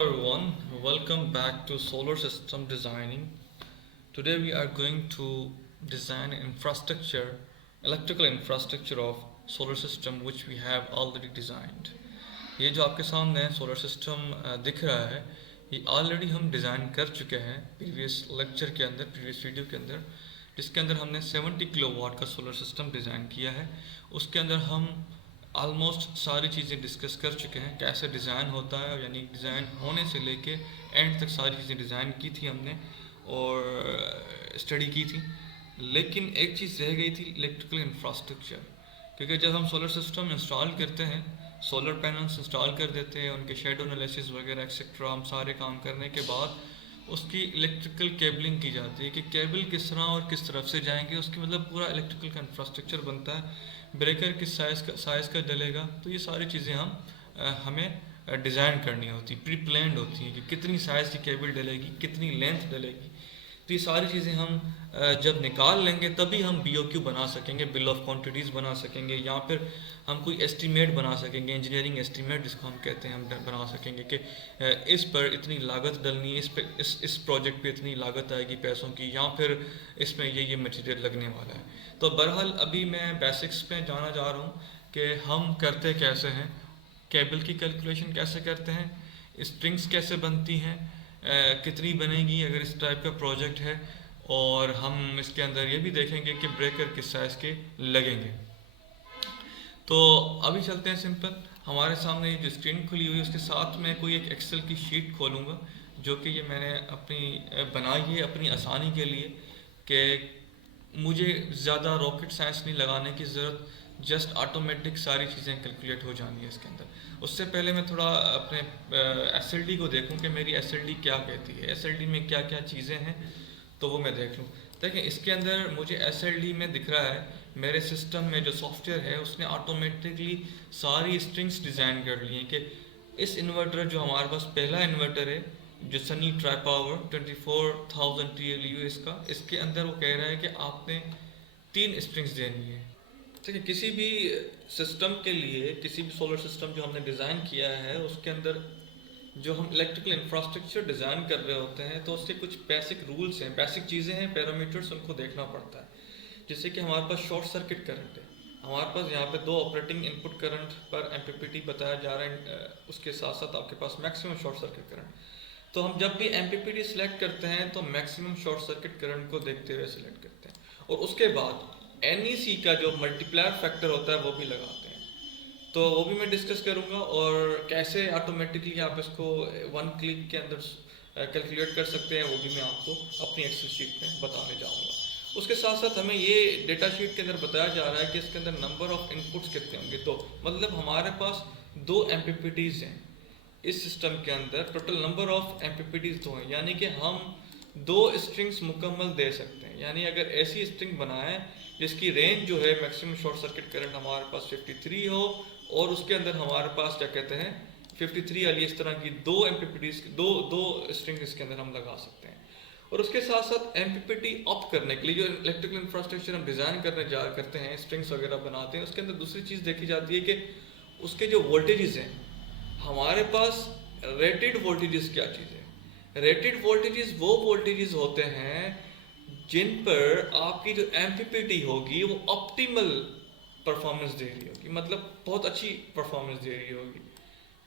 Everyone, welcome back to Solar System Designing. Today we are going to design infrastructure, electrical infrastructure of solar system which we have already designed. ये जो आपके सामने solar system दिख रहा है, ये already हम डिज़ाइन कर चुके हैं प्रीवियस लेक्चर के अंदर, प्रीवियस वीडियो के अंदर, जिसके अंदर हमने 70 किलोवाट का सोलर सिस्टम डिज़ाइन किया है। उसके अंदर हम ऑलमोस्ट सारी चीज़ें डिस्कस कर चुके हैं, कैसे डिज़ाइन होता है, यानी डिज़ाइन होने से लेके एंड तक सारी चीज़ें डिज़ाइन की थी हमने और स्टडी की थी। लेकिन एक चीज़ रह गई थी, इलेक्ट्रिकल इंफ्रास्ट्रक्चर। क्योंकि जब हम सोलर सिस्टम इंस्टॉल करते हैं, सोलर पैनल्स इंस्टॉल कर देते हैं, उनके शेडो एनालिसिस वगैरह एक्सेट्रा हम सारे काम करने के बाद उसकी इलेक्ट्रिकल केबलिंग की जाती है कि केबल किस तरह और किस तरफ से जाएंगे, उसकी मतलब पूरा इलेक्ट्रिकल का इंफ्रास्ट्रक्चर बनता है। ब्रेकर किस साइज़ का डलेगा, तो ये सारी चीज़ें हमें डिज़ाइन करनी होती, प्री प्लान्ड होती हैं कि कितनी साइज़ की केबल डलेगी, कितनी लेंथ डलेगी। तो ये सारी चीज़ें हम जब निकाल लेंगे तभी हम BOQ बना सकेंगे, बिल ऑफ क्वांटिटीज़ बना सकेंगे, या फिर हम कोई एस्टीमेट बना सकेंगे, इंजीनियरिंग एस्टीमेट जिसको हम कहते हैं, हम बना सकेंगे कि इस पर इतनी लागत डलनी है, इस प्रोजेक्ट पे इतनी लागत आएगी पैसों की, या फिर इसमें ये मटेरियल लगने वाला है। तो बहरहाल अभी मैं बेसिक्स पे जाना जा रहा हूँ कि हम करते कैसे हैं, केबल की कैलकुलेशन कैसे करते हैं, स्ट्रिंग्स कैसे बनती हैं, कितनी बनेगी अगर इस टाइप का प्रोजेक्ट है, और हम इसके अंदर ये भी देखेंगे कि ब्रेकर किस साइज़ के लगेंगे। तो अभी चलते हैं सिंपल। हमारे सामने ये जो स्क्रीन खुली हुई है उसके साथ में कोई एक एक्सेल की शीट खोलूँगा, जो कि ये मैंने अपनी बनाई है अपनी आसानी के लिए कि मुझे ज़्यादा रॉकेट साइंस नहीं लगाने की ज़रूरत, जस्ट ऑटोमेटिक सारी चीज़ें कैलकुलेट हो जानी है इसके अंदर। उससे पहले मैं थोड़ा अपने SLD को देखूं कि मेरी SLD क्या कहती है, SLD में क्या क्या चीज़ें हैं, तो वो मैं देख लूँ। देखिए इसके अंदर मुझे SLD में दिख रहा है, मेरे सिस्टम में जो सॉफ्टवेयर है उसने ऑटोमेटिकली सारी स्ट्रिंग्स डिज़ाइन कर ली हैं कि इस इन्वर्टर, जो हमारे पास पहला इन्वर्टर है जो सनी ट्राई पावर 24,000 TLU इसका, इसके अंदर वो कह रहा है कि आपने 3 स्ट्रिंग्स देनी है। ठीक है, किसी भी सिस्टम के लिए, किसी भी सोलर सिस्टम जो हमने डिज़ाइन किया है उसके अंदर जो हम इलेक्ट्रिकल इंफ्रास्ट्रक्चर डिज़ाइन कर रहे होते हैं तो उसके कुछ बेसिक रूल्स हैं, बेसिक चीज़ें हैं, पैरामीटर्स, उनको देखना पड़ता है। जैसे कि हमारे पास शॉर्ट सर्किट करंट है, हमारे पास यहाँ पे 2 ऑपरेटिंग इनपुट करंट पर MPPT बताया जा रहा है, उसके साथ साथ आपके पास मैक्सिमम शॉर्ट सर्किट करंट। तो हम जब भी MPPT सिलेक्ट करते हैं तो मैक्सिमम शॉर्ट सर्किट करंट को देखते हुए सिलेक्ट करते हैं, और उसके बाद NEC का जो मल्टीप्लायर फैक्टर होता है वो भी लगाते हैं। तो वो भी मैं डिस्कस करूँगा, और कैसे ऑटोमेटिकली आप इसको 1 क्लिक के अंदर कैलकुलेट कर सकते हैं वो भी मैं आपको अपनी एक्सेल शीट में बताने जाऊँगा। उसके साथ साथ हमें ये डेटा शीट के अंदर बताया जा रहा है कि इसके अंदर नंबर ऑफ इनपुट्स कितने होंगे। तो मतलब हमारे पास 2 MPPTs हैं इस सिस्टम के अंदर, टोटल नंबर ऑफ MPPTs 2 हैं, यानी कि हम 2 स्ट्रिंग्स मुकम्मल दे सकते हैं। यानी अगर ऐसी स्ट्रिंग बनाएं जिसकी रेंज जो है मैक्सिमम शॉर्ट सर्किट करंट हमारे पास 53 हो, और उसके अंदर हमारे पास क्या कहते हैं 53 वाली इस तरह की 2 MPPTs, दो स्ट्रिंग इसके अंदर हम लगा सकते हैं। और उसके साथ साथ MPPT ऑप्ट करने के लिए जो इलेक्ट्रिकल इंफ्रास्ट्रक्चर हम डिज़ाइन करते हैं, स्ट्रिंग्स वगैरह बनाते हैं, उसके अंदर दूसरी चीज़ देखी जाती है कि उसके जो वोल्टेजेस हैं, हमारे पास रेटेड वोल्टेजेस क्या चीज़ है। रेटेड वोल्टेजेस वो वोल्टेजेस होते हैं जिन पर आपकी जो MPPT होगी वो ऑप्टिमल परफॉर्मेंस दे रही होगी, मतलब बहुत अच्छी परफॉर्मेंस दे रही होगी।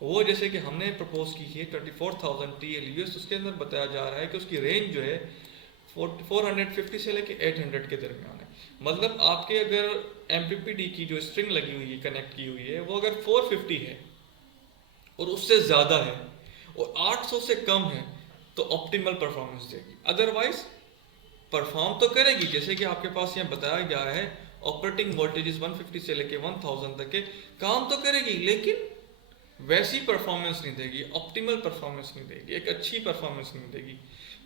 वो जैसे कि हमने प्रपोज की है 24,000 TLU, उसके अंदर बताया जा रहा है कि उसकी रेंज जो है 450 से लेके 800 के दरमियान है। मतलब आपके अगर MPPT की जो स्ट्रिंग लगी हुई है, कनेक्ट की हुई है, वो अगर 450 है और उससे ज़्यादा है और 800 से कम है तो ऑप्टिमल परफॉर्मेंस देगी। अदरवाइज परफॉर्म तो करेगी, जैसे कि आपके पास यहाँ बताया गया है ऑपरेटिंग वोल्टेजेस 150 से लेके 1000 तक के काम तो करेगी, लेकिन वैसी परफॉर्मेंस नहीं देगी, ऑप्टिमल परफॉर्मेंस नहीं देगी, एक अच्छी परफॉर्मेंस नहीं देगी।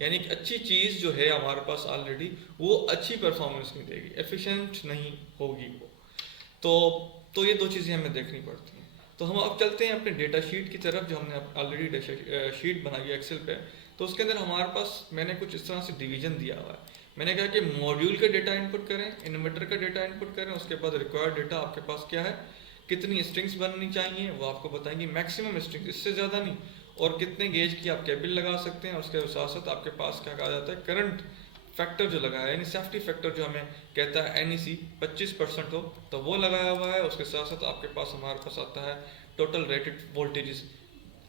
यानी एक अच्छी चीज़ जो है हमारे पास ऑलरेडी, वो अच्छी परफॉर्मेंस नहीं देगी, एफिशिएंट नहीं होगी वो। तो ये 2 चीज़ें हमें देखनी पड़ती हैं। तो हम अब चलते हैं अपने डेटा शीट की तरफ, जो हमने ऑलरेडी डेटा शीट बनाई है एक्सेल पे। तो उसके अंदर हमारे पास मैंने कुछ इस तरह से डिवीजन दिया हुआ है। मैंने कहा कि मॉड्यूल का डेटा इनपुट करें, इन्वर्टर का डेटा इनपुट करें, उसके बाद रिक्वायर्ड डेटा आपके पास क्या है, कितनी स्ट्रिंग्स बननी चाहिए वो आपको बताएंगे, मैक्सिमम स्ट्रिंग्स, इससे ज़्यादा नहीं, और कितने गेज की आप केबल लगा सकते हैं। उसके साथ साथ आपके पास क्या कहा जाता है, करंट फैक्टर जो लगाया है, यानी सेफ्टी फैक्टर जो हमें कहता है NEC 25% हो, तो वो लगाया हुआ है। उसके साथ साथ आपके पास हमारे पास आता है टोटल रेटेड वोल्टेजेस।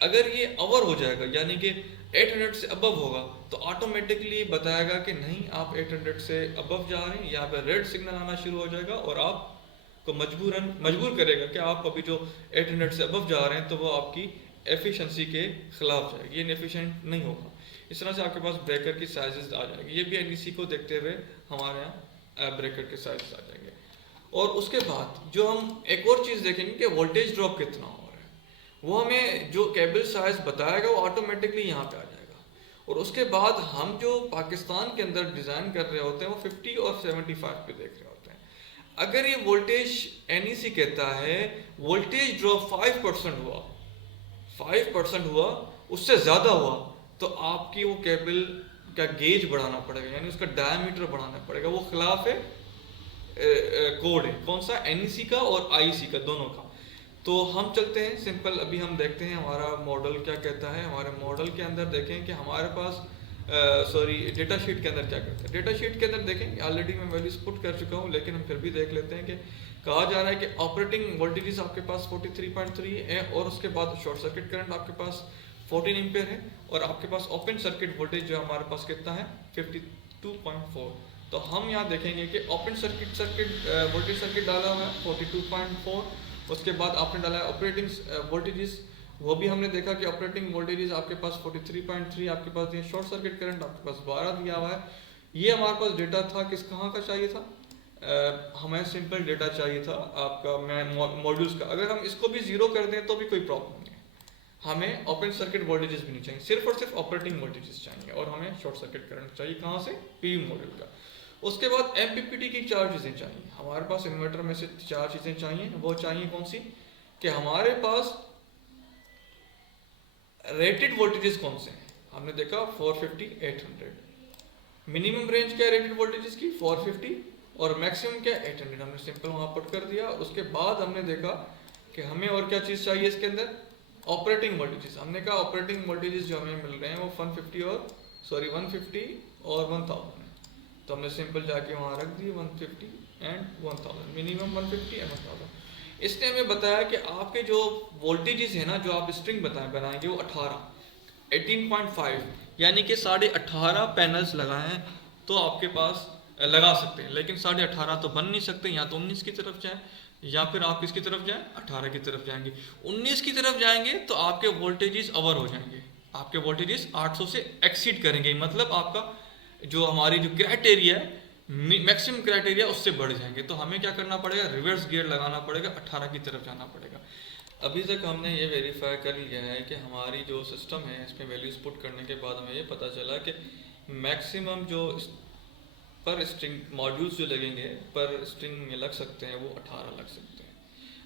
अगर ये ओवर हो जाएगा यानी कि 800 से अबव होगा तो ऑटोमेटिकली बताएगा कि नहीं आप 800 से अबव जा रहे हैं, यहाँ पे रेड सिग्नल आना शुरू हो जाएगा और आपको मजबूर करेगा कि आप अभी जो 800 से अबव जा रहे हैं तो वो आपकी एफिशिएंसी के खिलाफ जाएगी, ये एफिशिएंट नहीं होगा। इस तरह से आपके पास ब्रेकर की साइजेस आ जाएगी। ये भी NEC को देखते हुए हमारे यहाँ ब्रेकर के साइजेस आ जाएंगे। और उसके बाद जो हम एक और चीज़ देखेंगे कि वोल्टेज ड्रॉप कितना हो रहा है, वो हमें जो केबल साइज बताएगा वो ऑटोमेटिकली यहाँ पे आ जाएगा। और उसके बाद हम जो पाकिस्तान के अंदर डिज़ाइन कर रहे होते हैं वो 50 और 75 पे देख रहे होते हैं। अगर ये वोल्टेज NEC कहता है वोल्टेज ड्रॉप 5% हुआ, 5% हुआ, उससे ज़्यादा हुआ, तो आपकी वो केबल का गेज बढ़ाना पड़ेगा, यानी उसका डायमीटर बढ़ाना पड़ेगा। वो खिलाफ है कोड है, कौन सा, NEC का और IEC का, दोनों का। तो हम चलते हैं सिंपल, अभी हम देखते हैं हमारा मॉडल क्या कहता है। हमारे मॉडल के अंदर देखें कि हमारे पास डेटा शीट के अंदर क्या कहता है। डेटा शीट के अंदर देखें, ऑलरेडी मैं वैल्यूज पुट कर चुका हूँ, लेकिन हम फिर भी देख लेते हैं कि कहा जा रहा है कि ऑपरेटिंग वोल्टेजेस आपके पास 43.3 है और उसके बाद शॉर्ट सर्किट करंट आपके पास 14 एम्पियर है और आपके पास ओपन सर्किट वोल्टेज जो हमारे पास कितना है 52.4। तो हम यहाँ देखेंगे कि ओपन सर्किट वोल्टेज सर्किट डाला हुआ है 42.4। उसके बाद आपने डाला है ऑपरेटिंग वोल्टेजेस, वो भी हमने देखा कि ऑपरेटिंग वोल्टेजेस आपके पास 43.3 आपके पास दिए। शॉर्ट सर्किट करंट आपके पास 12 दिया हुआ है। ये हमारे पास डेटा था, कहाँ का चाहिए था, हमें सिंपल डेटा चाहिए था आपका मॉड्यूल्स का। अगर हम इसको भी जीरो कर दें तो भी कोई प्रॉब्लम नहीं है, हमें ओपन सर्किट वोल्टेजेस भी नहीं चाहिए, सिर्फ और सिर्फ ऑपरेटिंग वोल्टेजेस चाहिए और हमें शॉर्ट सर्किट करंट चाहिए, कहाँ से, PV मॉड्यूल का। उसके बाद MPPT की 4 चीज़ें चाहिए हमारे पास। इन्वर्टर में से 4 चीज़ें चाहिए, वो चाहिए कौन सी, कि हमारे पास रेटेड वोल्टेजेस कौन से हैं। हमने देखा 450 800, मिनिमम रेंज क्या है रेटेड वोल्टेजेस की 450 और मैक्सिमम क्या 800, हमने सिंपल वहाँ पुट कर दिया। उसके बाद हमने देखा कि हमें और क्या चीज़ चाहिए इसके अंदर, ऑपरेटिंग वोल्टेजेस। हमने कहा ऑपरेटिंग वोल्टेजेस जो हमें मिल रहे हैं वो 150 और 1000 है, तो हमने सिंपल जाके वहाँ रख दिए 150 एंड 1000, मिनिमम 150 एंड 1000। इसने हमें बताया कि आपके जो वोल्टेजेस है ना, जो आप स्ट्रिंग बनाएंगे वो 18.5 यानी कि 18.5 पैनल्स लगाए हैं तो आपके पास लगा सकते हैं, लेकिन 18.5 तो बन नहीं सकते, या तो 19 की तरफ जाए या फिर आप किसकी तरफ जाएं, 18 की तरफ जाएंगे। 19 की तरफ जाएंगे तो आपके वोल्टेजेस ओवर हो जाएंगे, आपके वोल्टेजेस 800 से एक्सीड करेंगे, मतलब आपका जो हमारी जो क्राइटेरिया है मैक्सिमम क्राइटेरिया उससे बढ़ जाएंगे। तो हमें क्या करना पड़ेगा, रिवर्स गियर लगाना पड़ेगा, 18 की तरफ जाना पड़ेगा। अभी तक हमने ये वेरीफाई कर लिया है कि हमारी जो सिस्टम है इसमें वैल्यूज पुट करने के बाद हमें ये पता चला कि मैक्सिमम जो पर स्ट्रिंग मॉड्यूल्स जो लगेंगे पर स्ट्रिंग में लग सकते हैं वो 18 लग सकते हैं।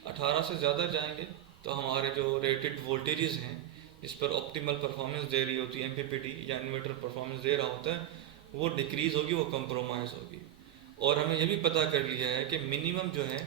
18 से ज़्यादा जाएंगे तो हमारे जो रेटेड वोल्टेजेस हैं जिस पर ऑप्टिमल परफॉर्मेंस दे रही होती है MPPT या इन्वर्टर परफॉर्मेंस दे रहा होता है वो डिक्रीज़ होगी, वो कंप्रोमाइज़ होगी। और हमें ये भी पता कर लिया है कि मिनिमम जो है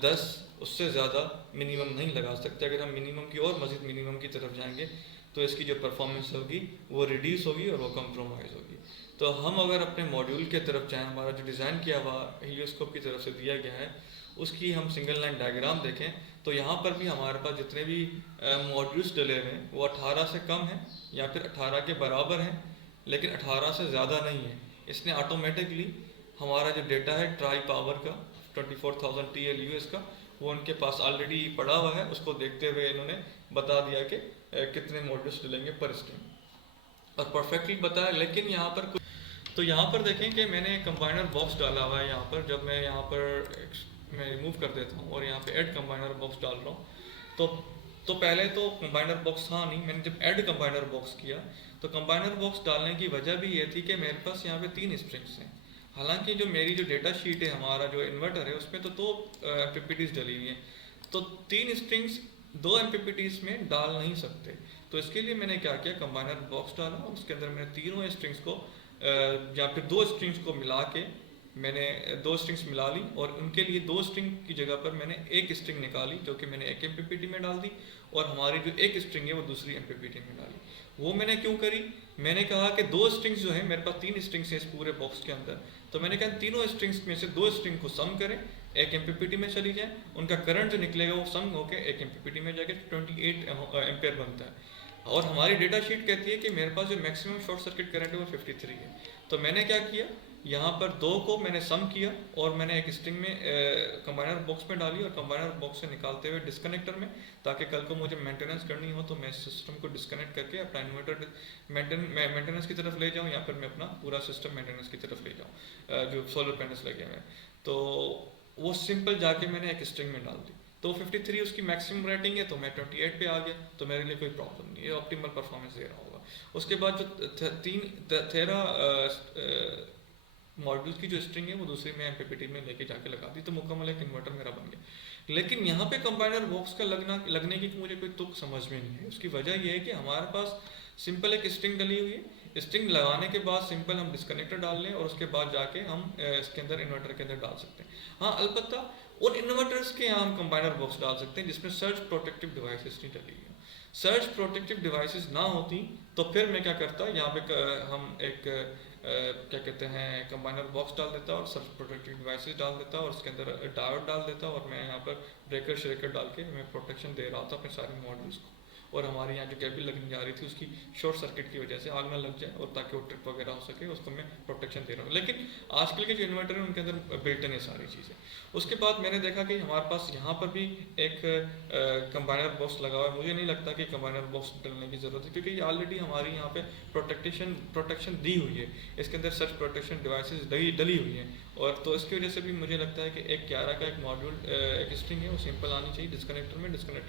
10, उससे ज़्यादा मिनिमम नहीं लगा सकते। अगर हम मिनिमम की और मज़ीद मिनिमम की तरफ जाएंगे तो इसकी जो परफॉर्मेंस होगी वो रिड्यूस होगी और वो कंप्रोमाइज़ होगी। तो हम अगर अपने मॉड्यूल के तरफ जाएँ, हमारा जो डिज़ाइन किया हुआ हीलियोस्कोप की तरफ से दिया गया है उसकी हम सिंगल लाइन डायग्राम देखें तो यहाँ पर भी हमारे पास जितने भी मॉड्यूल्स डले हुए हैं वो 18 से कम हैं या फिर 18 के बराबर हैं, लेकिन 18 से ज़्यादा नहीं है। इसने ऑटोमेटिकली हमारा जो डेटा है ट्राई पावर का 24,000 TLU इसका वो उनके पास ऑलरेडी पड़ा हुआ है, उसको देखते हुए इन्होंने बता दिया कि कितने मॉड्यूल्स डलेंगे पर स्ट्रिंग और परफेक्टली बताया। लेकिन यहाँ पर कुछ तो यहाँ पर देखें कि मैंने कंबाइनर बॉक्स डाला हुआ है यहाँ पर। जब मैं यहाँ पर मैं रिमूव कर देता हूँ और यहाँ पे ऐड कंबाइनर बॉक्स डाल रहा हूँ तो पहले तो कंबाइनर बॉक्स था नहीं। मैंने जब ऐड कंबाइनर बॉक्स किया तो कंबाइनर बॉक्स डालने की वजह भी ये थी कि मेरे पास यहाँ पे 3 स्ट्रिंग्स हैं। हालांकि जो मेरी जो डेटा शीट है हमारा जो इन्वर्टर है उसमें तो 2 MPPTs डली हुई हैं, तो 3 स्ट्रिंग्स 2 MPPTs में डाल नहीं सकते। तो इसके लिए मैंने क्या किया, कंबाइनर बॉक्स डाला, उसके अंदर मैंने तीनों स्ट्रिंग्स को या फिर 2 स्ट्रिंग्स को मिला के मैंने दो स्ट्रिंग्स मिला ली और उनके लिए दो स्ट्रिंग की जगह पर मैंने एक स्ट्रिंग निकाली जो कि मैंने एक एमपीपीटी में डाल दी, और हमारी जो एक स्ट्रिंग है वो दूसरी एमपीपीटी में डाली। वो मैंने क्यों करी, मैंने कहा कि दो स्ट्रिंग्स जो है, मेरे पास तीन स्ट्रिंग्स हैं इस पूरे बॉक्स के अंदर, तो मैंने कहा तीनों स्ट्रिंग्स में से दो स्ट्रिंग को सम करें, एक एमपीपीटी में चली जाए, उनका करंट जो निकलेगा वो सम होकर एक एमपीपीटी में जाके 28 एम्पेयर बनता है। और हमारी डेटा शीट कहती है कि मेरे पास जो मैक्सिमम शॉर्ट सर्किट करंट है वो 53 है। तो मैंने क्या किया, यहाँ पर दो को मैंने सम किया और मैंने एक स्ट्रिंग में कंबाइनर बॉक्स में डाली और कंबाइनर बॉक्स से निकालते हुए डिस्कनेक्टर में, ताकि कल को मुझे मेंटेनेंस करनी हो तो मैं सिस्टम को डिस्कनेक्ट करके अपना इन्वर्टर मेंटेनेंस की तरफ ले जाऊँ, या फिर मैं अपना पूरा सिस्टम मेंटेनेंस की तरफ ले जाऊँ जो सोलर पैनल्स लगे हुए हैं। तो वो सिंपल जाके मैंने एक स्ट्रिंग में डाल दी, तो 53 उसकी मैक्सिमम रेटिंग है, तो मैं 28 पे आ गया, तो मेरे लिए कोई प्रॉब्लम नहीं है, ऑप्टिमल परफॉर्मेंस दे रहा होगा। उसके बाद जो तेरह मॉड्यूल की जो स्ट्रिंग है वो दूसरी में एमपीपीटी में लेके जाके लगा दी, तो मुकम्मल एक इन्वर्टर मेरा बन गया। लेकिन यहाँ पे कंबाइनर बॉक्स का लगने की मुझे कोई तुक समझ में नहीं है। उसकी वजह यह है कि हमारे पास सिंपल एक स्ट्रिंग डली हुई है, स्ट्रिंग लगाने के बाद सिंपल हम डिस्कनेक्टर डाल लें और उसके बाद जाके हम इसके अंदर इन्वर्टर के अंदर डाल सकते हैं। हाँ, अलबत्ता उन इन्वर्टर्स के यहाँ हम कंबाइनर बॉक्स डाल सकते हैं जिसमें सर्ज प्रोटेक्टिव डिवाइसेस नहीं डली है। सर्ज प्रोटेक्टिव डिवाइसेस ना होती तो फिर मैं क्या करता, यहाँ पे हम एक क्या कहते हैं कंबाइनर बॉक्स डाल देता और सर्ज प्रोटेक्टिव डिवाइसेस डाल देता और उसके अंदर डायोड डाल देता, और मैं यहाँ पर ब्रेकर श्रेकर डाल के मैं प्रोटेक्शन दे रहा था अपने सारे मॉड्यूल्स को। और हमारे यहाँ जो केबल लगने जा रही थी उसकी शॉर्ट सर्किट की वजह से आग ना लग जाए, और ताकि वो ट्रिप वगैरह हो सके उसको मैं प्रोटेक्शन दे रहा हूँ। लेकिन आजकल के जो इन्वर्टर हैं उनके अंदर बिल्ट इन है सारी चीज़ें। उसके बाद मैंने देखा कि हमारे पास यहाँ पर भी एक कंबाइनर बॉक्स लगा हुआ है। मुझे नहीं लगता कि कंबाइनर बॉक्स डालने की ज़रूरत है, क्योंकि ये ऑलरेडी हमारी यहाँ पे प्रोटेक्शन दी हुई है, इसके अंदर सर्च प्रोटेक्शन डिवाइसेस डली हुई हैं। और तो इसकी वजह से भी मुझे लगता है कि एक 11 का एक मॉड्यूल एक स्ट्रिंग है वो सिंपल आनी चाहिए डिस्कनेक्टर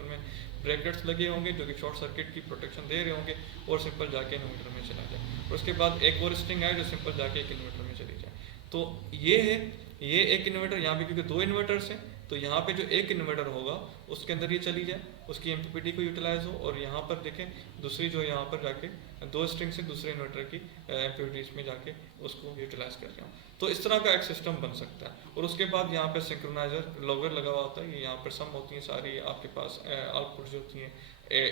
में ब्रैकेट्स लगे होंगे जो कि शॉर्ट सर्किट की प्रोटेक्शन दे रहे होंगे, और सिंपल जाके इन्वर्टर में चला जाए। और उसके बाद एक और स्ट्रिंग है जो सिंपल जाके एक इन्वर्टर में चली जाए। तो ये है, ये एक इन्वर्टर यहाँ पे, क्योंकि दो इन्वर्टर्स हैं तो यहाँ पे जो एक इन्वर्टर होगा उसके अंदर ये चली जाए, उसकी एमपीपीटी को यूटिलाइज हो, और यहाँ पर देखें दूसरी जो यहाँ पर जाके दो स्ट्रिंग से दूसरे इन्वर्टर की एमपीपीटी में जाके उसको यूटिलाइज कर रहा हूँ। तो इस तरह का एक सिस्टम बन सकता है। और उसके बाद यहाँ पर सिंक्रोनाइजर लॉगर लगा हुआ होता है, ये यहाँ पर सम होती हैं सारी आपके पास आउटपुट जो होती हैं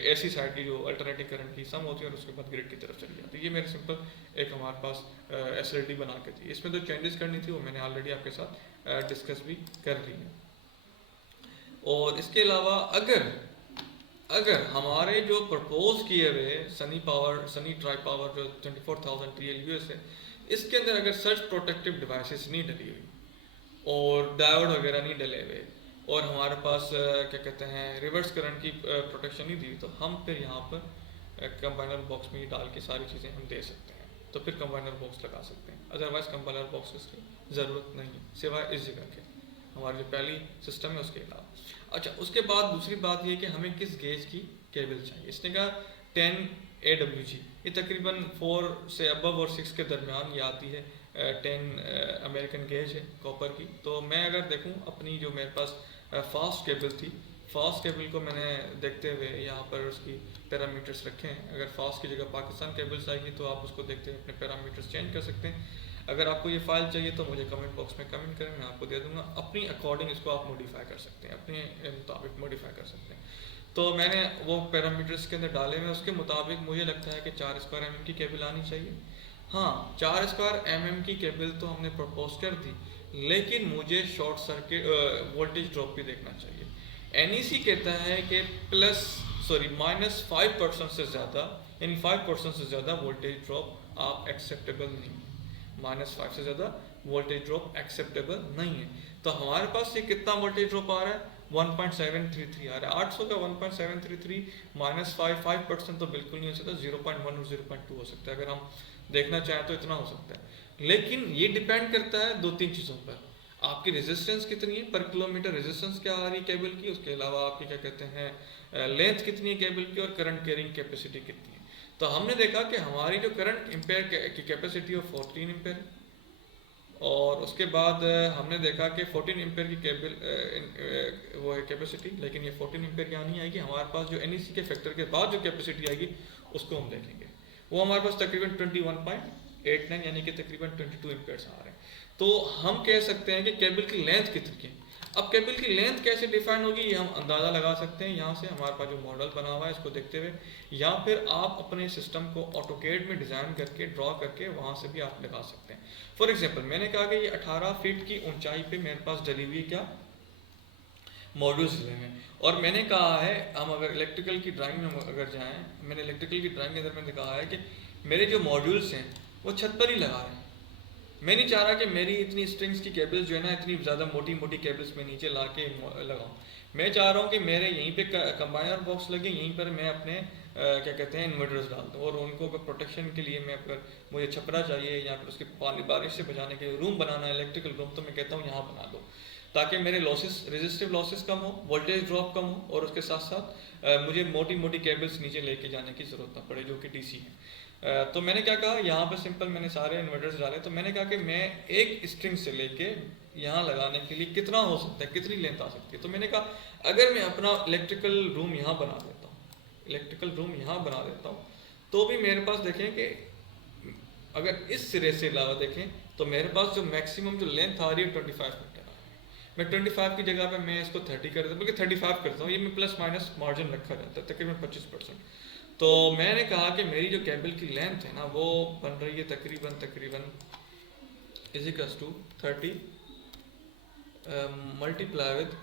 ऐसी साइड की जो अल्टरनेटिव करंट की सम होती है, और उसके बाद ग्रिड की तरफ चली जाती है। ये मेरे सिंपल एक हमारे पास एसएलडी बना के थी। इसमें जो चेंजेस करनी थी वो मैंने ऑलरेडी आपके साथ डिस्कस भी कर ली है। और इसके अलावा अगर हमारे जो प्रपोज किए हुए सनी ट्राई पावर जो 24,000 TLUS है, इसके अंदर अगर सर्च प्रोटेक्टिव डिवाइसेस नहीं डली हुई और डायोड वगैरह नहीं डले हुए और हमारे पास क्या कहते हैं रिवर्स करंट की प्रोटेक्शन नहीं दी, तो हम फिर यहाँ पर कंबाइनर बॉक्स में डाल के सारी चीज़ें हम दे सकते हैं, तो फिर कंबाइनर बॉक्स लगा सकते हैं। अदरवाइज कंबाइनर बॉक्स की ज़रूरत नहीं है सिवाय इस जगह के, हमारी जो पहली सिस्टम है उसके अलावा। अच्छा, उसके बाद दूसरी बात ये कि हमें किस गेज की केबल चाहिए। इसने कहा 10 AWG, ये तकरीबन 4 से अबव और 6 के दरमियान ये आती है। 10 अमेरिकन गेज है कॉपर की। तो मैं अगर देखूं अपनी जो मेरे पास फास्ट केबल थी, फास्ट केबल को मैंने देखते हुए यहाँ पर उसकी पैरामीटर्स रखे हैं। अगर फास्ट की जगह पाकिस्तान केबल्स आएगी तो आप उसको देखते हुए अपने पैरामीटर्स चेंज कर सकते हैं। अगर आपको ये फाइल चाहिए तो मुझे कमेंट बॉक्स में कमेंट करें, मैं आपको दे दूंगा। अपनी अकॉर्डिंग इसको आप मॉडिफाई कर सकते हैं, अपने मुताबिक मॉडिफाई कर सकते हैं। तो मैंने वो पैरामीटर्स के अंदर डाले हुए, उसके मुताबिक मुझे लगता है कि 4 स्क्वायर mm की केबल आनी चाहिए। हाँ, 4 स्क्वायर mm की केबल तो हमने प्रपोज कर दी, लेकिन मुझे शॉर्ट सर्किट वोल्टेज ड्रॉप भी देखना चाहिए। NEC कहता है कि -5% से ज़्यादा, यानी 5% से ज़्यादा वोल्टेज ड्रॉप आप एक्सेप्टेबल नहीं है। -5 से ज़्यादा वोल्टेज ड्रॉप एक्सेप्टेबल नहीं है। तो हमारे पास ये कितना वोल्टेज ड्रॉप आ रहा है, 1.733 आ रहा है। 800 का 1.733 -5% तो बिल्कुल नहीं हो सकता, 0.1 और 0.2 हो सकता है। अगर हम देखना चाहें तो इतना हो सकता है। लेकिन ये डिपेंड करता है 2-3 चीज़ों पर। आपकी रेजिस्टेंस कितनी है, पर किलोमीटर रेजिस्टेंस क्या आ रही है केबल की, उसके अलावा आपकी क्या कहते हैं लेंथ कितनी है केबल की, और करंट कैरिंग कैपेसिटी कितनी है। तो हमने देखा कि हमारी जो करंट एम्पेयर की कैपेसिटी है 14 एम्पेयर है, और उसके बाद हमने देखा कि 14 एम्पेयर की केबल वो है कैपेसिटी, लेकिन ये 14 एम्पेयर यहाँ नहीं आएगी। हमारे पास जो NEC के फैक्टर के बाद जो कैपेसिटी आएगी उसको हम देखेंगे, वो हमारे पास तकरीबन 21.89 यानी कि तकरीबन 22 एम्पेयर्स आ रहे हैं। तो हम कह सकते हैं कि केबल की लेंथ कितनी है। अब केबल की लेंथ कैसे डिफाइन होगी ये हम अंदाज़ा लगा सकते हैं यहाँ से, हमारे पास जो मॉडल बना हुआ है इसको देखते हुए, या फिर आप अपने सिस्टम को ऑटोकेड में डिज़ाइन करके ड्रॉ करके वहाँ से भी आप लगा सकते हैं। फॉर एग्जांपल मैंने कहा कि ये 18 फीट की ऊंचाई पे मेरे पास डली हुई क्या मॉड्यूल्स लेंगे, और मैंने कहा है हम अगर इलेक्ट्रिकल की ड्राइंग में अगर जाएँ, मैंने इलेक्ट्रिकल की ड्राइंग के अंदर मैंने कहा है कि मेरे जो मॉड्यूल्स हैं वो छत पर ही लगा रहे हैं। मैं नहीं चाह रहा कि मेरी इतनी स्ट्रिंग्स की केबल्स जो है ना इतनी ज़्यादा मोटी मोटी केबल्स में नीचे ला के लगाऊँ। मैं चाह रहा हूँ कि मेरे यहीं पे कंबाइनर बॉक्स लगे, यहीं पर मैं अपने क्या कहते हैं इन्वर्टर्स डाल दूँ, और उनको प्रोटेक्शन के लिए मैं अगर मुझे छपरा चाहिए या फिर उसके पानी बारिश से बचाने के लिए रूम बनाना है इलेक्ट्रिकल रूम, तो मैं कहता हूँ यहाँ बना दो, ताकि मेरे लॉसेस रेजिस्टिव लॉसेस कम हो, वोल्टेज ड्रॉप कम हो, और उसके साथ साथ मुझे मोटी मोटी केबल्स नीचे लेके जाने की ज़रूरत ना पड़े जो कि डीसी है। तो मैंने क्या कहा यहाँ पे सिंपल मैंने सारे इन्वर्टर्स डाले, तो मैंने कहा कि मैं एक स्ट्रिंग से लेके यहाँ लगाने के लिए कितना हो सकता है, कितनी लेंथ आ सकती है। तो मैंने कहा अगर मैं अपना इलेक्ट्रिकल रूम यहाँ बना देता हूँ, इलेक्ट्रिकल रूम यहाँ बना देता हूँ, तो भी मेरे पास देखें कि अगर इस सिरे से अलावा देखें तो मेरे पास जो मैक्सिमम जो लेंथ आ रही है 25 मीटर आ रही है। मैं 25 की जगह पे मैं इसको 30 कर देता हूँ, बल्कि 35 करता हूँ, ये में प्लस माइनस मार्जिन रखा जाता है तकरीबन 25%। तो मैंने कहा कि मेरी जो केबल की लेंथ है ना वो बन रही है तकरीबन is equals to 30 multiply with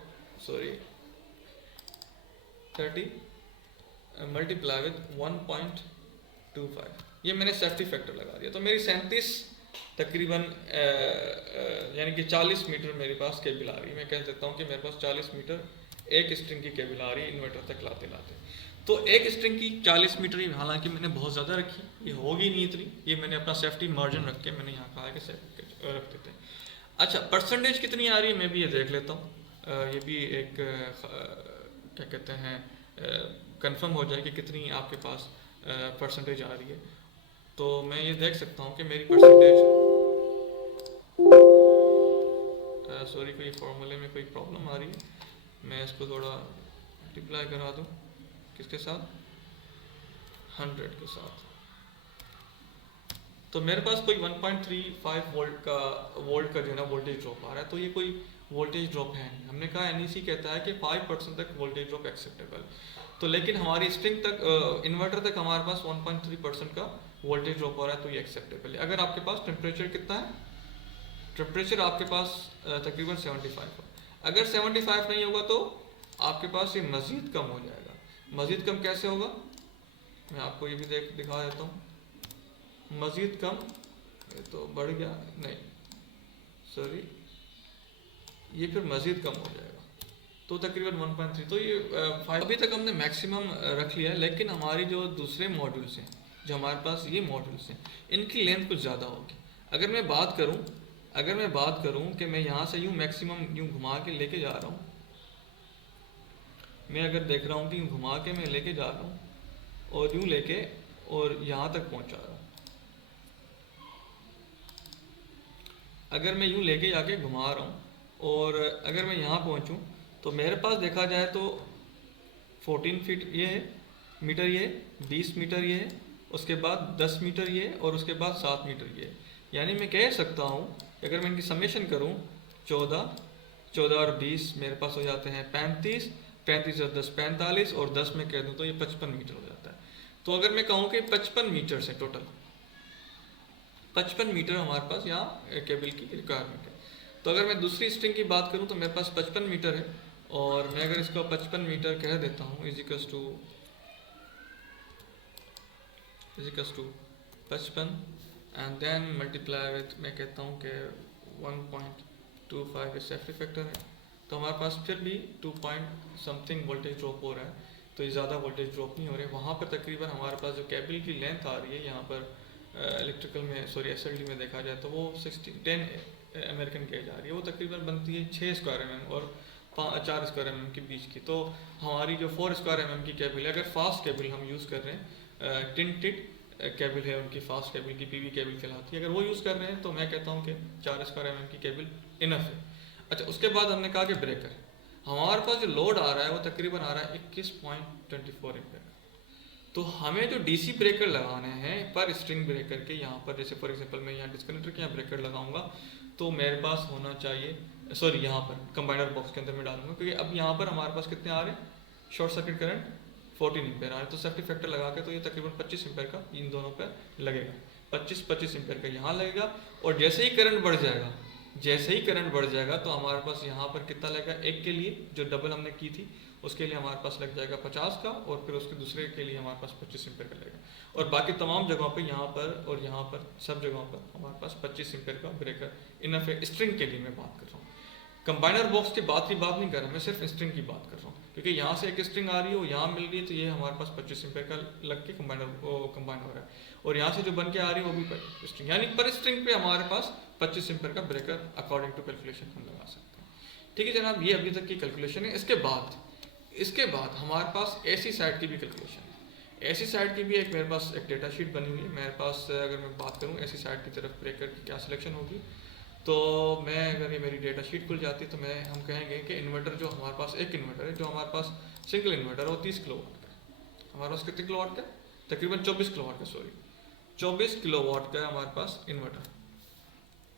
30 multiply with 1.25, ये मैंने सेफ्टी फैक्टर लगा दिया। तो मेरी 37 तकरीबन यानी कि 40 मीटर मेरे पास केबल आ रही है। मैं कह सकता हूँ कि मेरे पास 40 मीटर एक स्ट्रिंग की केबल आ रही है इन्वर्टर तक लाते लाते। तो एक स्ट्रिंग की 40 मीटर ही, हालांकि मैंने बहुत ज़्यादा रखी, ये होगी नहीं इतनी, ये मैंने अपना सेफ्टी मार्जिन रख के मैंने यहाँ कहा है कि सेफ्टी रख देते हैं। अच्छा, परसेंटेज कितनी आ रही है मैं भी ये देख लेता हूँ, ये भी एक क्या कहते हैं कंफर्म हो जाए कि कितनी आपके पास परसेंटेज आ रही है। तो मैं ये देख सकता हूँ कि मेरी परसेंटेज, सॉरी कोई फॉर्मूले में कोई प्रॉब्लम आ रही है, मैं इसको थोड़ा मल्टीप्लाई करा दूँ किसके साथ, 100 के साथ। तो मेरे पास कोई 1.35 वोल्ट का जो है ना वोल्टेज ड्रॉप आ रहा है। तो ये कोई वोल्टेज ड्रॉप है नहीं, हमने कहा एनईसी कहता है कि 5% तक वोल्टेज ड्रॉप एक्सेप्टेबल। तो लेकिन हमारी स्ट्रिंग तक इन्वर्टर तक हमारे पास 1.3% का वोल्टेज ड्रॉप हो रहा है, तो ये एक्सेप्टेबल है। अगर आपके पास टेम्परेचर कितना है, टेम्परेचर आपके पास तकरीबन 75 हो, अगर 75 नहीं होगा तो आपके पास ये मज़ीद कम हो जाएगा। मज़ीद कम कैसे होगा, मैं आपको ये भी दिखा देता हूँ। मज़ीद कम, ये तो बढ़ गया, नहीं सॉरी, ये फिर मज़ीद कम हो जाएगा, तो तकरीबन 1.3। तो ये 5 अभी तक हमने मैक्सिमम रख लिया है, लेकिन हमारी जो दूसरे मॉड्यूल्स हैं, जो हमारे पास ये मॉड्यूल्स हैं, इनकी लेंथ कुछ ज़्यादा होगी। अगर मैं बात करूँ कि मैं यहाँ से यूँ मैक्सिमम यूँ घुमा के लेके जा रहा हूँ, मैं अगर देख रहा हूँ कि यूँ घुमा के मैं लेके जा रहा हूँ और यूँ लेके और यहाँ तक पहुँचा रहा हूँ, अगर मैं यूँ लेके जाके घुमा रहा हूँ और अगर मैं यहाँ पहुँचूँ तो मेरे पास देखा जाए तो 14 फीट ये है, मीटर ये, 20 मीटर ये है, उसके बाद 10 मीटर ये, और उसके बाद 7 मीटर ये। यानी मैं कह सकता हूँ कि अगर मैं इनकी समेशन करूँ 14 और 20 मेरे पास हो जाते हैं 35, 35 और 10 45, और 10 में कह दूँ तो ये 55 मीटर हो जाता है। तो अगर मैं कहूँ कि 55 मीटर से टोटल 55 मीटर हमारे पास यहाँ केबल की रिक्वायरमेंट है। तो अगर मैं दूसरी स्ट्रिंग की बात करूँ तो मेरे पास 55 मीटर है, और मैं अगर इसको 55 मीटर कह देता हूँ equals to 55 and then multiply with, मैं कहता हूँ कि 1.25 सेफ्टी फैक्टर है, तो हमारे पास फिर भी 2 पॉइंट समथिंग वोल्टेज ड्रॉप हो रहा है। तो ये ज़्यादा वोल्टेज ड्रॉप नहीं हो रहा है। वहाँ पर तकरीबन हमारे पास जो केबल की लेंथ आ रही है यहाँ पर इलेक्ट्रिकल में, सॉरी एसएलडी में देखा जाए तो वो 10 अमेरिकन गेज आ रही है, वो तकरीबन बनती है 6 स्क्वायर mm और 4 स्क्वायर mm के बीच की। तो हमारी जो 4 स्क्वायर mm की केबल है, अगर फास्ट केबल हम यूज़ कर रहे हैं, टिंटेड केबल है उनकी, फास्ट केबल की पीवी केबल कहलाती है, अगर वो यूज़ कर रहे हैं तो मैं कहता हूँ कि 4 स्क्वायर mm की केबल इनफ है। अच्छा, उसके बाद हमने कहा कि ब्रेकर, हमारे पास जो लोड आ रहा है वो तकरीबन आ रहा है 21.24 एम्पीयर। तो हमें जो डीसी ब्रेकर लगाने हैं पर स्ट्रिंग ब्रेकर के यहाँ पर, जैसे फॉर एग्जांपल मैं यहाँ डिस्कनेक्टर के यहाँ ब्रेकर लगाऊंगा तो मेरे पास होना चाहिए, सॉरी यहाँ पर कंबाइनर बॉक्स के अंदर मैं डालूंगा, क्योंकि अब यहाँ पर हमारे पास कितने आ रहे हैं, शॉर्ट सर्किट करंट 14 एम्पेयर आ रहा है, तो सेफ्टी फैक्टर लगा के तो ये तकरीबन 25 एम्पेयर का इन दोनों पर लगेगा, 25 एम्पेयर का यहाँ लगेगा। और जैसे ही करंट बढ़ जाएगा, जैसे ही करंट बढ़ जाएगा तो हमारे पास यहाँ पर कितना लगेगा, एक के लिए जो डबल हमने की थी उसके लिए हमारे पास लग जाएगा 50 का, और फिर उसके दूसरे के लिए हमारे पास 25 एम्पेयर का लगेगा। और बाकी तमाम जगहों पे यहाँ पर और यहाँ पर सब जगहों पर हमारे पास 25 एम्पेयर का ब्रेकर इनफ है। स्ट्रिंग के लिए मैं बात कर रहा हूँ, कंबाइनर बॉक्स की बात नहीं कर रहा, मैं सिर्फ स्ट्रिंग की बात कर रहा हूँ, क्योंकि यहाँ से एक स्ट्रिंग आ रही है वो यहाँ मिल रही है, तो ये हमारे पास 25 एम्पेयर का लग के कंबाइनर कंबाइन हो रहा है, और यहाँ से जो बन के आ रही है वो भी स्ट्रिंग, यानी पर स्ट्रिंग पे हमारे पास 25 एम्पेयर का ब्रेकर अकॉर्डिंग टू कैलकुलेशन हम लगा सकते हैं। ठीक है जनाब, ये अभी तक की कैलकुलेशन है। इसके बाद हमारे पास एसी साइड की भी कैलकुलेशन है। एसी साइड की भी एक मेरे पास एक डेटा शीट बनी हुई है मेरे पास। अगर मैं बात करूँ एसी साइड की तरफ ब्रेकर की क्या सिलेक्शन होगी, तो मैं अगर ये मेरी डेटा शीट खुल जाती है तो हम कहेंगे कि इन्वर्टर जो हमारे पास, एक इन्वर्टर है जो हमारे पास सिंगल इन्वर्टर है वो 30 किलोवाट का है। हमारे पास कितने किलोवाट का, तकरीबन 24 किलोवाट का, सॉरी 24 किलोवाट का है हमारे पास इन्वर्टर।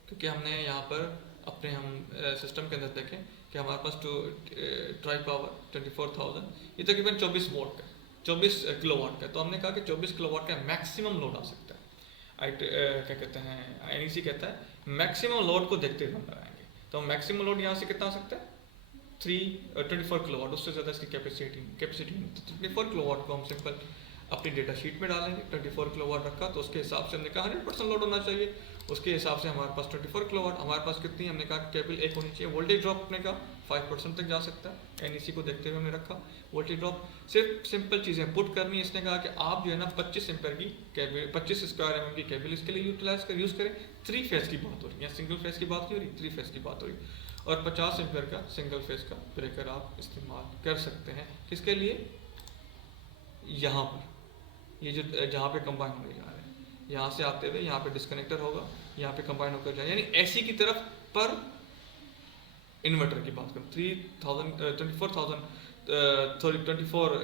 क्योंकि हमने यहाँ पर अपने हम सिस्टम के अंदर देखें कि हमारे पास ट्राई पावर 24,000 ये तकरीबन 24 वोट का, 24 किलोवाट का, तो हमने कहा कि 24 किलोवाट का मैक्सिमम लोड आ सकता है। क्या कहते हैं, एनईसी कहता है मैक्सिमम लोड को देखते हुए हम लगाएंगे, तो मैक्सिमम लोड यहाँ से कितना आ सकता है 24 किलोवाट, उससे ज़्यादा इसकी कैपेसिटी 24 किलोवाट को हम सिंपल अपनी डेटा शीट में डालेंगे। 24 किलोवाट रखा तो उसके हिसाब से हमने कहा 100% लोड होना चाहिए, उसके हिसाब से हमारे पास 24 किलोवाट, हमारे पास कितनी, हमने कहा केबल एक होनी चाहिए। वोल्टेज ड्रॉप अपने का 5% तक जा सकता है, एनईसी को देखते हुए हमने रखा वोल्टेज ड्रॉप। सिर्फ सिंपल चीज़ें पुट करनी है। इसने कहा कि आप जो है ना 25 एम्पेयर की केबल, 25 स्क्वायर एमएम की केबल इसके लिए यूज़ करें। 3 फेज की बात हो रही है, सिंगल फेज की बात नहीं हो रही, 3 फेज की बात हो रही है। और 50 एम्पेयर का सिंगल फेज का ब्रेकर आप इस्तेमाल कर सकते हैं, किसके लिए, यहाँ पर ये जो जहाँ पे कंबाइन होने जा रहे हैं, यहाँ से आते हुए यहाँ पे डिस्कनेक्टर होगा, यहाँ पे कंबाइन होकर जाए, यानी एसी की तरफ पर इन्वर्टर की बात करूँ 24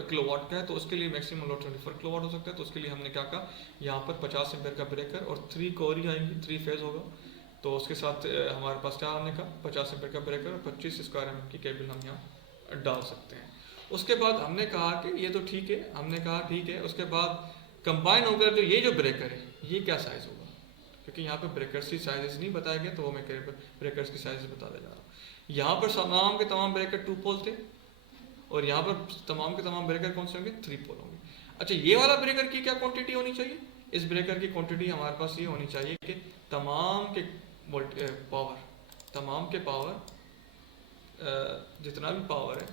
किलोवाट का है, तो उसके लिए मैक्सिमम लोड 24 किलोवाट हो सकता है। तो उसके लिए हमने क्या कहा, यहाँ पर 50 एम्पेयर का ब्रेकर और 3 कोरी आएंगी, 3 फेज होगा, तो उसके साथ हमारे पास क्या हमने कहा 50 एम्पेयर का ब्रेकर और 25 स्क्वायर एमएम की केबल हम यहाँ डाल सकते हैं। उसके बाद हमने कहा कि ये तो ठीक है, हमने कहा ठीक है। उसके बाद कंबाइन होकर जो ये जो ब्रेकर है ये क्या साइज़ होगा, क्योंकि यहाँ पे ब्रेकर्स की साइजेस नहीं बताए गए, तो वो मैं ब्रेकर्स की साइजेस बताने जा रहा हूँ। यहाँ पर तमाम के तमाम ब्रेकर 2 पोल थे, और यहाँ पर तमाम के तमाम ब्रेकर कौन से होंगे, 3 पोल होंगे। अच्छा, ये वाला ब्रेकर की क्या क्वांटिटी होनी चाहिए, इस ब्रेकर की क्वांटिटी हमारे पास ये होनी चाहिए कि तमाम के पावर जितना भी पावर है।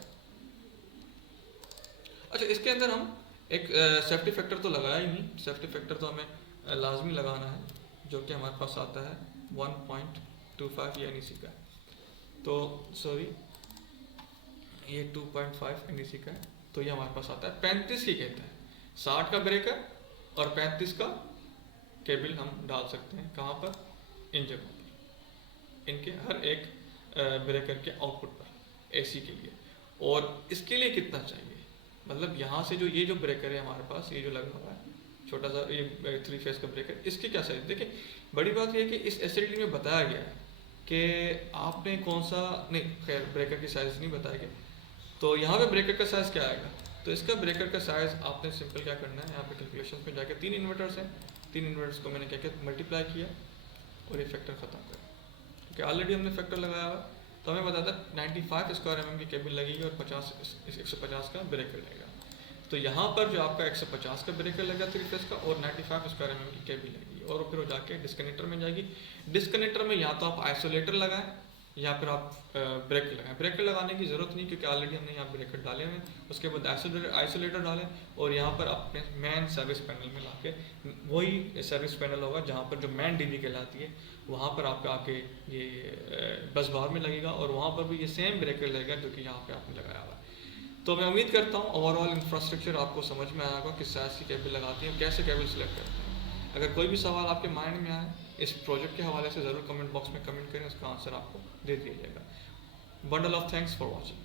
अच्छा, इसके अंदर हम एक सेफ्टी फैक्टर तो लगाया ही नहीं, सेफ्टी फैक्टर तो हमें लाजमी लगाना है, जो कि हमारे पास आता है 1.25 ये एनईसी का, तो सॉरी ये 2.5 एनईसी का है, तो ये हमारे पास आता है 35 की कहता है। 60 का ब्रेकर और 35 का केबल हम डाल सकते हैं, कहाँ पर, इन जगहों पर, इनके हर एक ब्रेकर के आउटपुट पर एसी के लिए। और इसके लिए कितना चाहिए, मतलब यहाँ से जो ये जो ब्रेकर है हमारे पास, ये जो लगा हुआ है छोटा सा ये 3 फेज का ब्रेकर, इसकी क्या साइज, देखिए बड़ी बात ये है कि इस एसएलडी में बताया गया है कि आपने कौन सा, नहीं खैर ब्रेकर की साइज नहीं बताया गया, तो यहाँ पे ब्रेकर का साइज़ क्या आएगा, तो इसका ब्रेकर का साइज़ आपने सिंपल क्या करना है, यहाँ पे कैलकुलेशन में जाके 3 इन्वर्टर्स हैं, 3 इन्वर्टर्स को मैंने क्या किया मल्टीप्लाई किया और ये फैक्टर ख़त्म कर, क्योंकि ऑलरेडी हमने फैक्टर लगाया हुआ, तो हमें बताता 95 स्क्वायर एमएम की केबल लगेगी और 150 का ब्रेकर लगेगा। तो यहाँ पर जो आपका 150 का ब्रेकर लगेगा 3 फेज का और 95 स्क्वायर एमएम की केबल लगेगी, और फिर वो जाके डिस्कनेक्टर में जाएगी। डिस्कनेक्टर में या तो आप आइसोलेटर लगाएं या फिर आप ब्रेकर लगाएं। ब्रेकर लगाने की ज़रूरत नहीं, क्योंकि ऑलरेडी हमने यहाँ ब्रेकर डाले हुए हैं। उसके बाद आइसोलेटर डालें और यहाँ पर अपने मेन सर्विस पैनल में ला के, वही सर्विस पैनल होगा जहाँ पर जो मेन डीबी कहलाती है, वहाँ पर आपका आके ये बस बार में लगेगा, और वहाँ पर भी ये सेम ब्रेकर लगेगा जो कि यहाँ पे आपने लगाया हुआ है। तो मैं उम्मीद करता हूँ ओवरऑल इंफ्रास्ट्रक्चर आपको समझ में आया होगा, किस साइज़ की केबल लगाती है, कैसे केबल सिलेक्ट करते हैं। अगर कोई भी सवाल आपके माइंड में आए इस प्रोजेक्ट के हवाले से, ज़रूर कमेंट बॉक्स में कमेंट करें, उसका आंसर आपको दे दिया जाएगा। Bundle of thanks for watching.